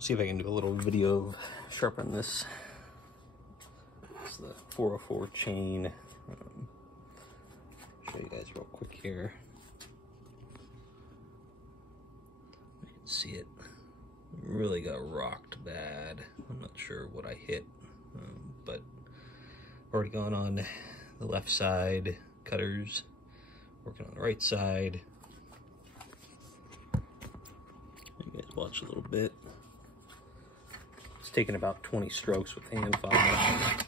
See if I can do a little video of sharpening this. It's the 404 chain. Show you guys real quick here. You can see it really got rocked bad. I'm not sure what I hit, but already gone on the left side cutters, working on the right side. You guys watch a little bit. It's taking about 20 strokes with the hand file.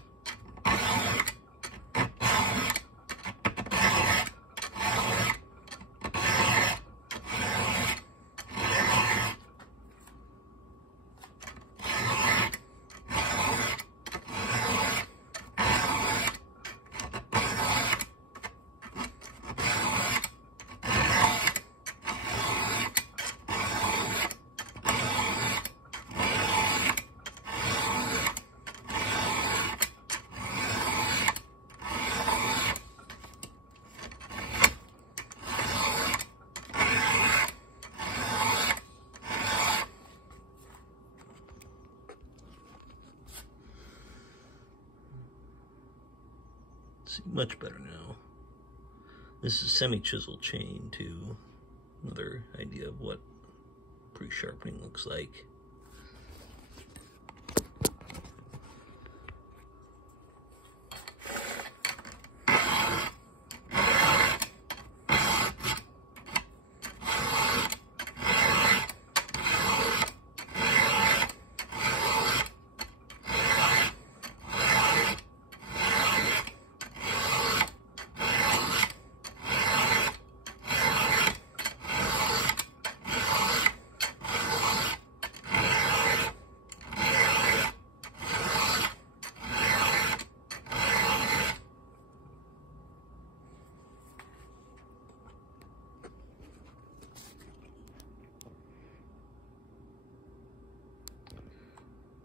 See, much better now. This is semi-chisel chain too. Another idea of what pre-sharpening looks like.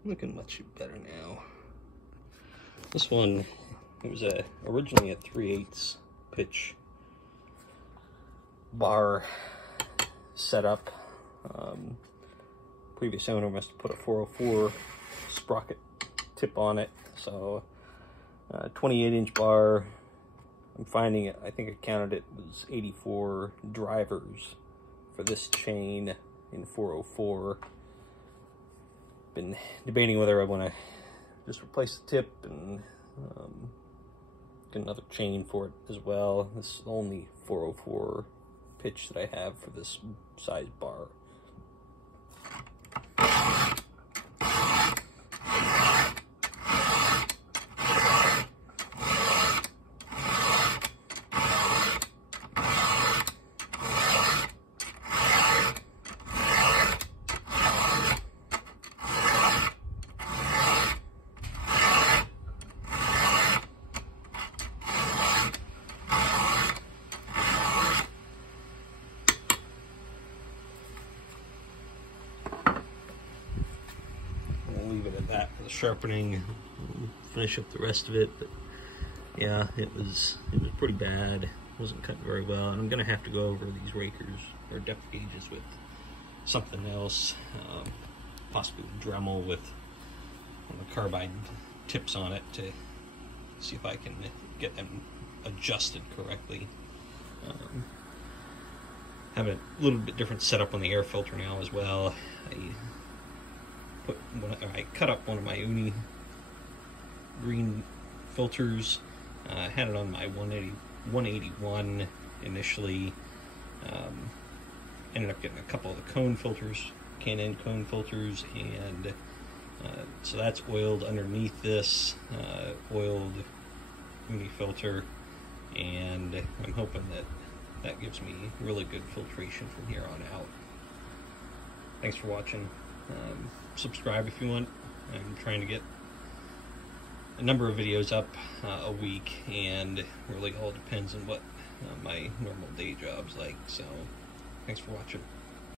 Looking much better now. This one, it was originally a 3/8 pitch bar setup. Previous owner must have put a 404 sprocket tip on it. So 28-inch bar. I'm finding it, I think I counted it was 84 drivers for this chain in 404. Been debating whether I want to just replace the tip and get another chain for it as well. This is the only 404 pitch that I have for this size bar. Leave it at that for the sharpening, finish up the rest of it. But yeah, it was pretty bad. It wasn't cut very well, and I'm gonna have to go over these rakers or depth gauges with something else, possibly Dremel with one of the carbide tips on it to see if I can get them adjusted correctly. Have a little bit different setup on the air filter now as well. I cut up one of my uni green filters. Had it on my 181 initially. Ended up getting a couple of the cone filters, Canon cone filters, and so that's oiled underneath this oiled uni filter, and I'm hoping that gives me really good filtration from here on out. Thanks for watching. Subscribe if you want. I'm trying to get a number of videos up a week, and really all depends on what my normal day job's like. So thanks for watching.